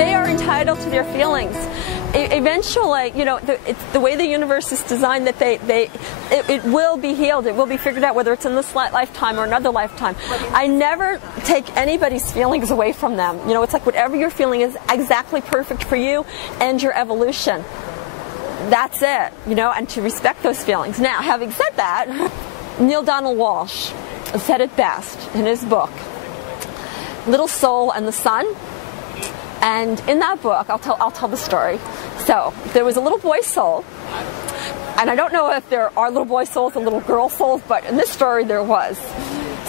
They are entitled to their feelings. Eventually, you know, it's the way the universe is designed that it will be healed. It will be figured out, whether it's in this lifetime or another lifetime. I never take anybody's feelings away from them. You know, it's like whatever you're feeling is exactly perfect for you and your evolution. That's it, you know, and to respect those feelings. Now, having said that, Neil Donald Walsh said it best in his book, Little Soul and the Sun. And in that book, I'll tell the story. So there was a little boy soul, and I don't know if there are little boy souls and little girl souls, but in this story there was.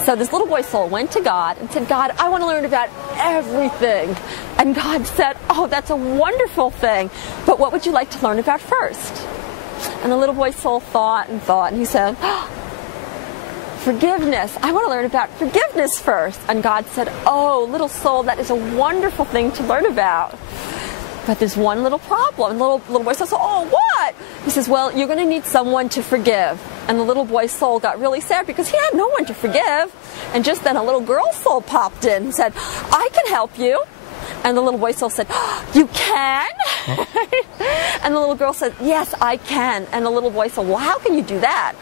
So this little boy soul went to God and said, God, I want to learn about everything. And God said, oh, that's a wonderful thing, but what would you like to learn about first? And the little boy soul thought, and he said, oh, forgiveness. I want to learn about forgiveness first. And God said, oh, little soul, that is a wonderful thing to learn about. But there's one little problem. And the little boy says, oh, what? He says, well, you're going to need someone to forgive. And the little boy's soul got really sad because he had no one to forgive. And just then a little girl's soul popped in and said, I can help you. And the little boy soul said, oh, you can? And the little girl said, yes, I can. And the little boy said, well, how can you do that?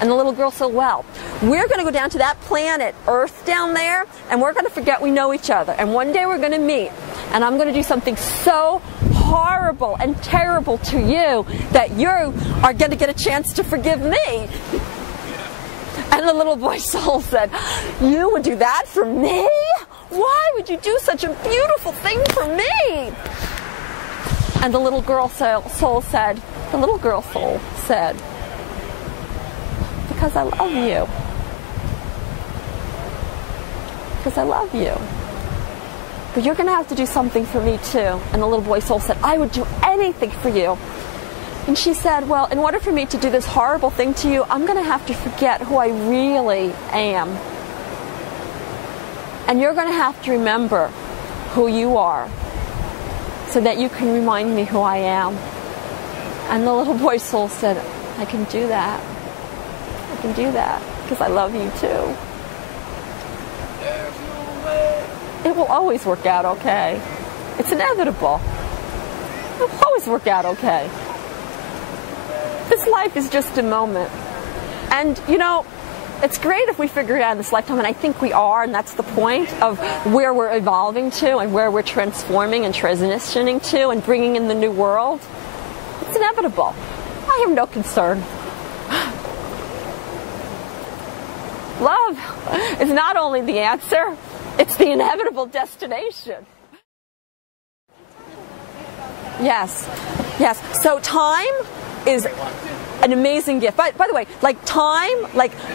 And the little girl said, well, we're going to go down to that planet, Earth down there, and we're going to forget we know each other. And one day we're going to meet, and I'm going to do something so horrible and terrible to you that you are going to get a chance to forgive me. And the little boy soul said, you would do that for me? Why would you do such a beautiful thing for me? And the little girl soul said, because I love you. Because I love you. But you're going to have to do something for me too. And the little boy soul said, I would do anything for you. And she said, well, in order for me to do this horrible thing to you, I'm going to have to forget who I really am. And you're going to have to remember who you are so that you can remind me who I am. And the little boy soul said, I can do that. I can do that because I love you too. It will always work out okay. It's inevitable. It will always work out okay. This life is just a moment. And, you know, it's great if we figure it out in this lifetime, and I think we are, and that's the point of where we're evolving to and where we're transforming and transitioning to and bringing in the new world. It's inevitable. I have no concern. Love is not only the answer, it's the inevitable destination. Yes, yes. So time is an amazing gift. By the way, like time,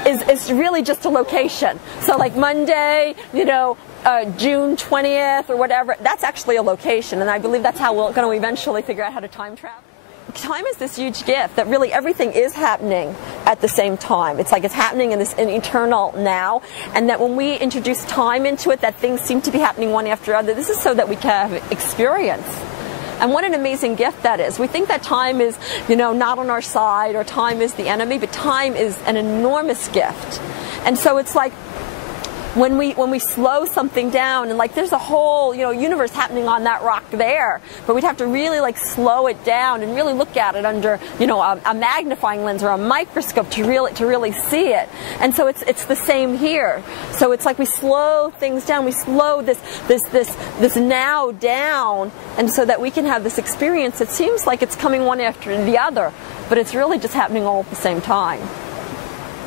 is really just a location. So like Monday, you know, June 20th or whatever, that's actually a location, and I believe that's how we're going to eventually figure out how to time travel. Time is this huge gift that really everything is happening at the same time. It's like it's happening in this eternal now, and that when we introduce time into it, that things seem to be happening one after the other. This is so that we can have experience. And what an amazing gift that is. We think that time is, you know, not on our side, or time is the enemy, but time is an enormous gift. And so it's like when we slow something down, and like there's a whole, you know, universe happening on that rock there, but we'd have to really like slow it down and really look at it under, you know, a magnifying lens or a microscope to really see it. And so it's the same here. So it's like we slow things down, we slow this now down, and so that we can have this experience. It seems like it's coming one after the other, but it's really just happening all at the same time.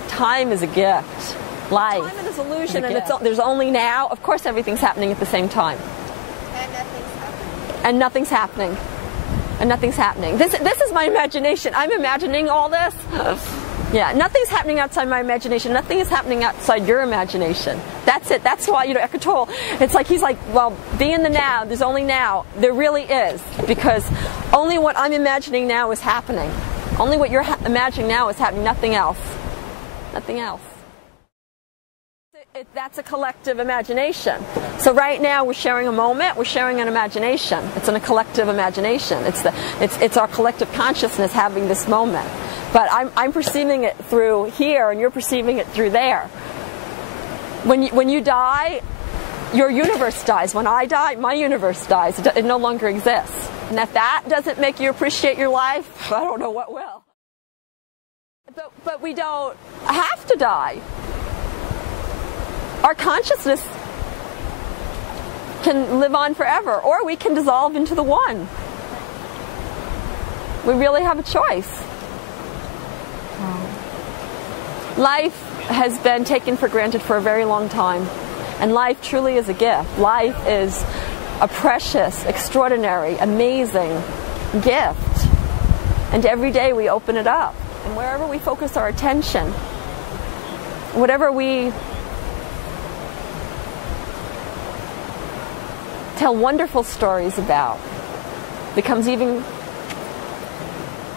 Time is a gift. Life. Time is an illusion, and there's only now. Of course, everything's happening at the same time. And nothing's happening. And nothing's happening. This is my imagination. I'm imagining all this. Yeah, nothing's happening outside my imagination. Nothing is happening outside your imagination. That's it. That's why, you know, Eckhart Tolle, it's like he's like, well, be in the now. There's only now. There really is. Because only what I'm imagining now is happening. Only what you're imagining now is happening. Nothing else. Nothing else. That's a collective imagination. So right now we're sharing a moment, we're sharing an imagination. It's in a collective imagination. It's our collective consciousness having this moment. But I'm perceiving it through here, and you're perceiving it through there. When you die, your universe dies. When I die, my universe dies. It no longer exists. And if that doesn't make you appreciate your life, I don't know what will. But we don't have to die. Our consciousness can live on forever, or we can dissolve into the one. We really have a choice. Life has been taken for granted for a very long time, and life truly is a gift. Life is a precious, extraordinary, amazing gift, and every day we open it up, and wherever we focus our attention, whatever we tell wonderful stories about, becomes even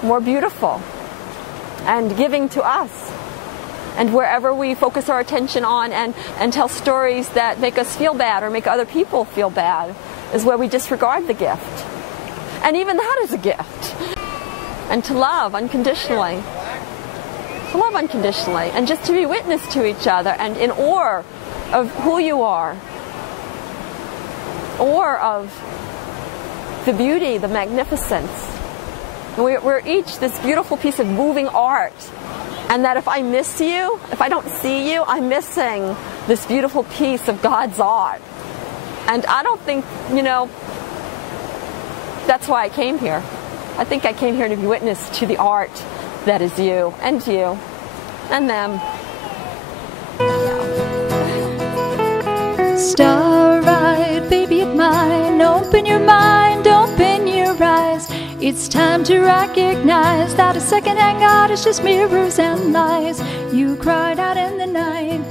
more beautiful and giving to us. And wherever we focus our attention on and tell stories that make us feel bad or make other people feel bad is where we disregard the gift. And even that is a gift. And to love unconditionally. To love unconditionally. And just to be witness to each other and in awe of who you are. Awe of the beauty, the magnificence. We're each this beautiful piece of moving art. And that if I miss you, if I don't see you, I'm missing this beautiful piece of God's art. And I don't think, that's why I came here. I think I came here to be witness to the art that is you and them. Star-eyed, baby of mine, open your mind, open your eyes. It's time to recognize that a second-hand God is just mirrors and lies. You cried out in the night.